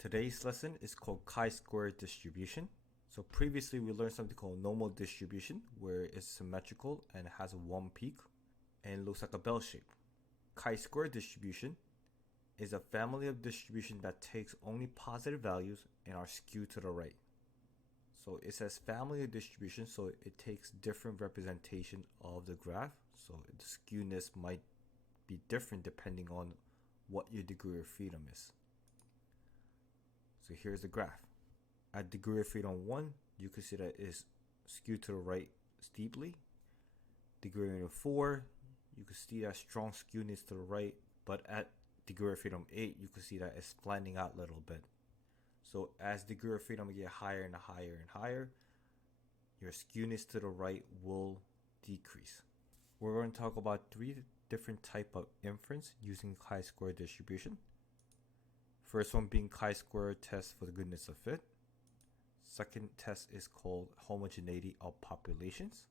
Today's lesson is called chi-square distribution. So previously we learned something called normal distribution, where it's symmetrical and has one peak and looks like a bell shape. Chi-square distribution is a family of distribution that takes only positive values and are skewed to the right. So it says family of distribution, so it takes different representation of the graph. So the skewness might be different depending on what your degree of freedom is. So here's the graph. At degree of freedom 1, you can see that it's skewed to the right steeply. Degree of freedom 4, you can see that strong skewness to the right, but at degree of freedom 8, you can see that it's flattening out a little bit. So as degree of freedom get higher and higher and higher, your skewness to the right will decrease. We're going to talk about 3 different type of inference using chi-square distribution. First one being chi-square test for the goodness of fit. Second test is called homogeneity of populations.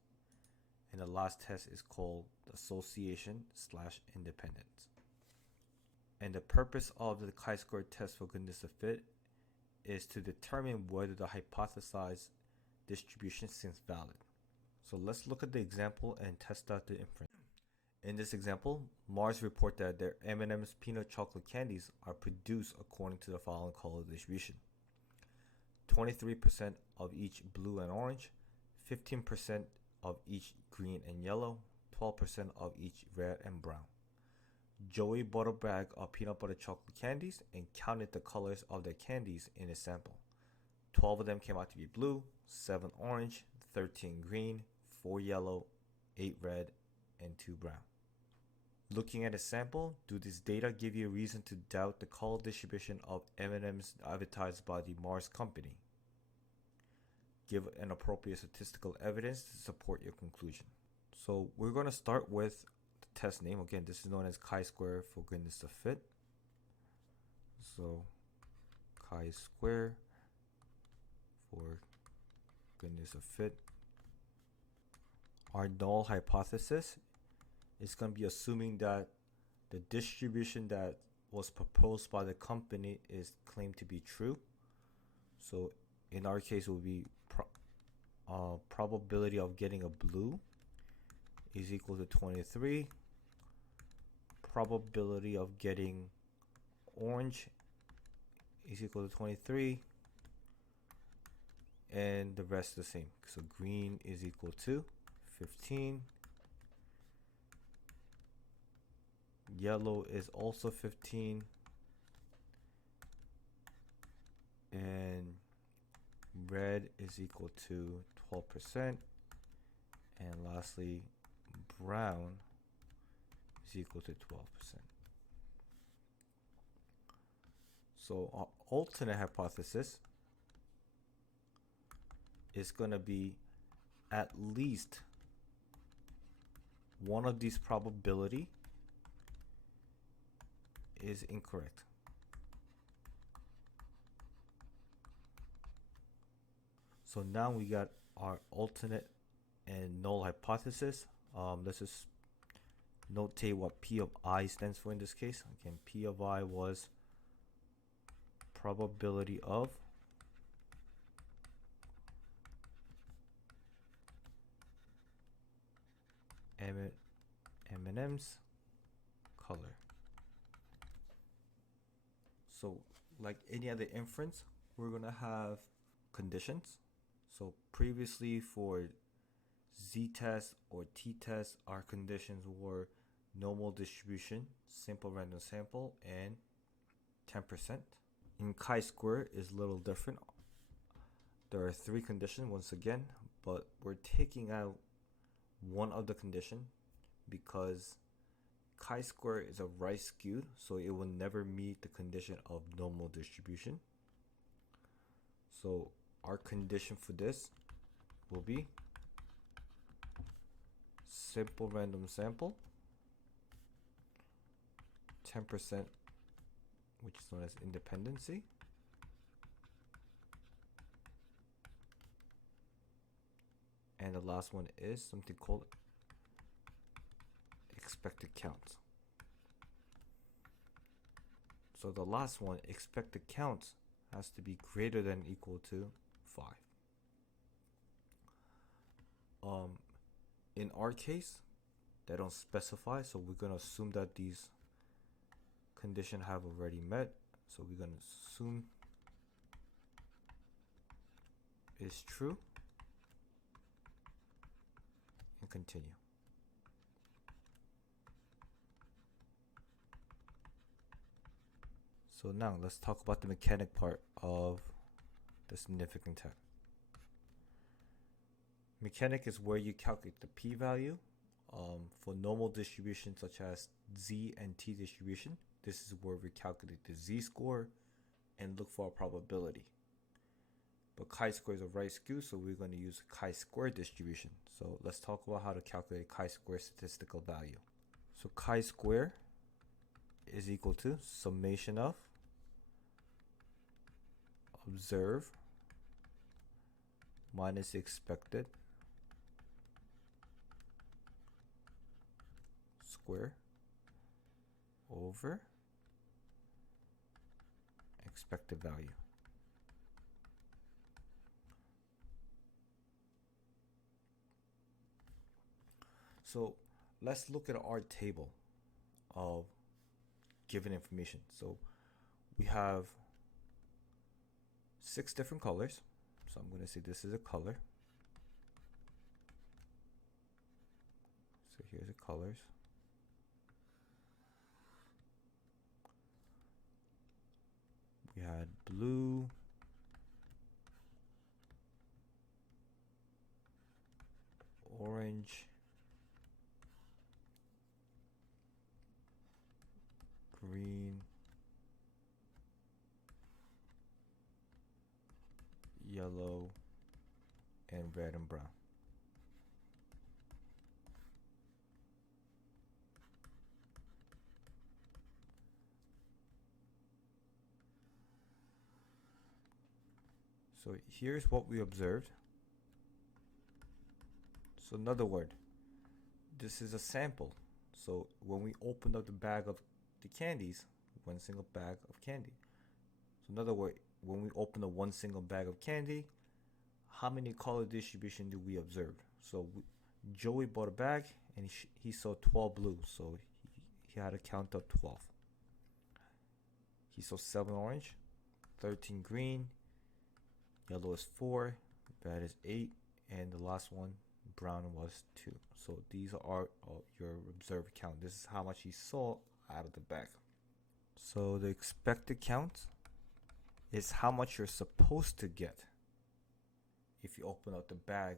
And the last test is called association/independence. And the purpose of the chi-square test for goodness of fit is to determine whether the hypothesized distribution seems valid. So let's look at the example and test out the inference. In this example, Mars report that their M&M's peanut chocolate candies are produced according to the following color distribution: 23% of each blue and orange, 15% of each green and yellow, 12% of each red and brown. Joey bought a bag of peanut butter chocolate candies and counted the colors of the candies in his sample. 12 of them came out to be blue, 7 orange, 13 green, 4 yellow, 8 red, and 2 brown. Looking at a sample, do this data give you a reason to doubt the color distribution of M&Ms advertised by the Mars company? Give an appropriate statistical evidence to support your conclusion. So we're going to start with the test name. Again, this is known as chi-square for goodness of fit. So chi-square for goodness of fit. Our null hypothesis is going to be assuming that the distribution that was proposed by the company is claimed to be true. So in our case, it will be probability of getting a blue is equal to 23. Probability of getting orange is equal to 23. And the rest the same. So green is equal to 15. Yellow is also 15. And red is equal to 12%. And lastly, brown is equal to 12%. So our alternate hypothesis is going to be at least one of these probability is incorrect. So now we got our alternate and null hypothesis. Let's just notate what P of I stands for in this case. Again, P of I was probability of M&M's color. So like any other inference, we're going to have conditions. So previously for z-test or t-test, our conditions were normal distribution, simple random sample, and 10%. In chi-square is a little different. There are 3 conditions once again, but we're taking out one of the condition because chi-square is a right skewed, so it will never meet the condition of normal distribution. So our condition for this will be simple random sample, 10%, which is known as independency, and the last one is something called expected count. So the last one, expected counts, has to be greater than or equal to 5. In our case, they don't specify, so we're going to assume that these conditions have already met. So we're going to assume is true and continue. So now let's talk about the mechanic part of the significant test. Mechanic is where you calculate the p-value for normal distributions such as z and t distribution. This is where we calculate the z-score and look for a probability. But chi-square is a right skew, so we're going to use chi-square distribution. So let's talk about how to calculate chi-square statistical value. So chi-square is equal to summation of observed minus expected square over expected value. So let's look at our table of given information. So we have 6 different colors. So I'm going to say this is a color. So here's the colors. We had blue, orange, green, yellow, and red and brown. So here's what we observed. So in other words, this is a sample. So when we open up the bag of the candies, one single bag of candy. So in other words, when we open up one single bag of candy, how many color distribution do we observe? So Joey bought a bag and he saw 12 blue, so he had to count up 12. He saw 7 orange, 13 green, yellow is 4, red is 8, and the last one, brown, was 2. So these are your observed count. This is how much he saw out of the bag. So the expected count is how much you're supposed to get if you open up the bag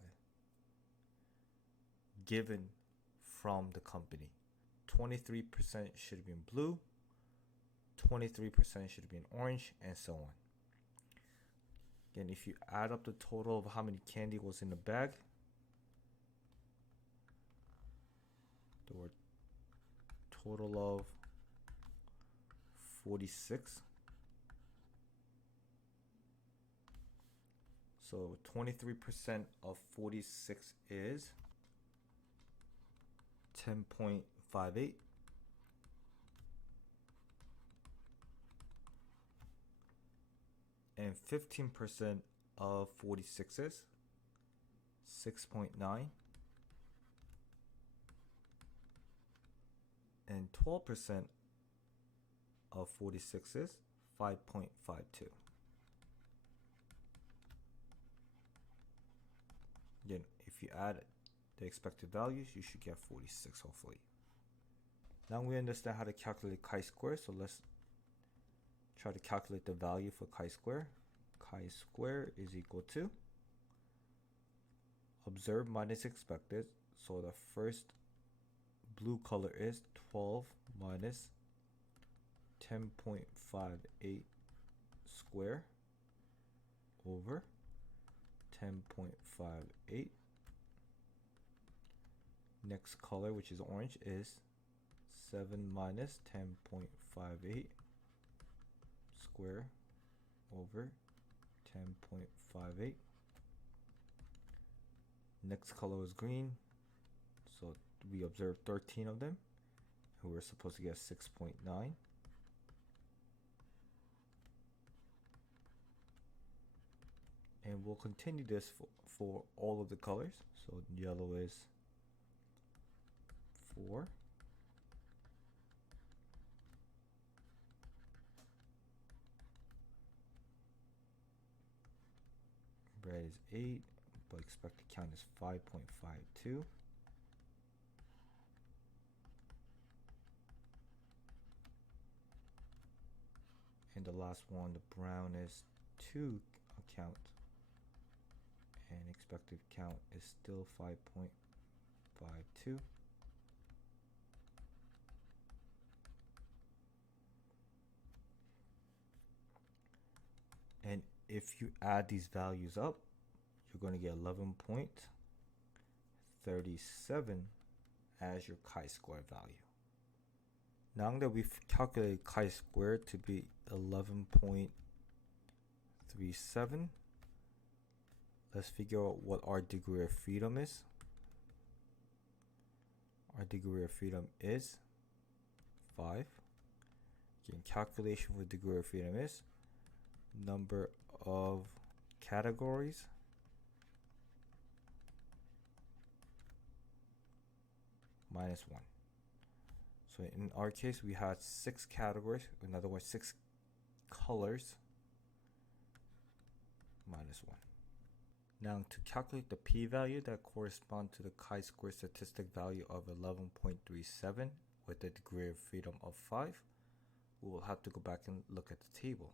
given from the company. 23% should be in blue, 23% should be in orange, and so on. Again, if you add up the total of how many candy was in the bag, there were total of 46. So 23% of 46 is 10.58. And 15% of 46 is 6.9. And 12% of 46 is 5.52. Again, if you add the expected values, you should get 46 hopefully. Now we understand how to calculate chi-square, so let's try to calculate the value for chi-square. Chi-square is equal to observed minus expected. So the first blue color is 12 minus 10.58 square over 10.58. Next color, which is orange, is 7 minus 10.58 square over 10.58. Next color is green, so we observed 13 of them, and we're supposed to get 6.9. And we'll continue this for all of the colors. So yellow is 4. Red is 8, but expected count is 5.52. And the last one, the brown is 2 count, and expected count is still 5.52. And if you add these values up, you're going to get 11.37 as your chi-square value. Now that we've calculated chi-square to be 11.37, let's figure out what our degree of freedom is. Our degree of freedom is 5. Again, calculation for degree of freedom is number of categories minus 1. So in our case, we had 6 categories, in other words, 6 colors minus 1. Now to calculate the p-value that corresponds to the chi-square statistic value of 11.37 with a degree of freedom of 5, we will have to go back and look at the table.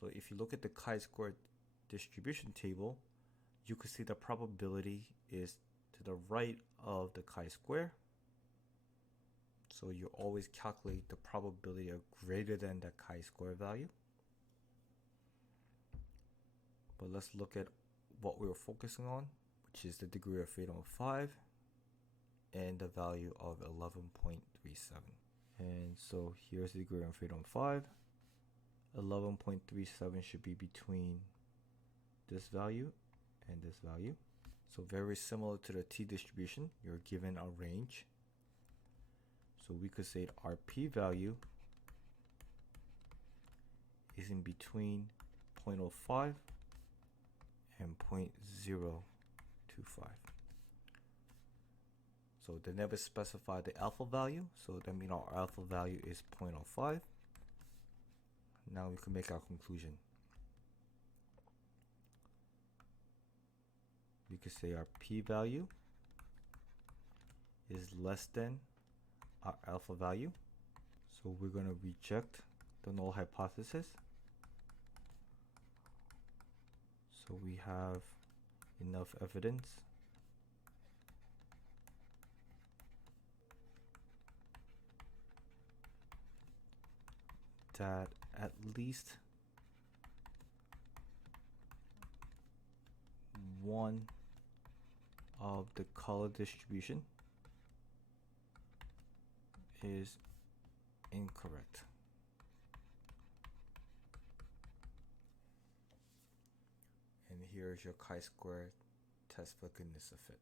So if you look at the chi-square distribution table, you can see the probability is to the right of the chi-square. So you always calculate the probability of greater than the chi-square value. But let's look at what we were focusing on, which is the degree of freedom of 5 and the value of 11.37. And so here's the degree of freedom of 5. 11.37 should be between this value and this value. So very similar to the t-distribution, you're given a range. So we could say our p-value is in between 0.05 and 0.025. So they never specify the alpha value, so that means our alpha value is 0.05. Now we can make our conclusion. We could say our p-value is less than our alpha value. So we're going to reject the null hypothesis. So we have enough evidence that at least one of the color distribution is incorrect. And here's your chi-square test for goodness of fit.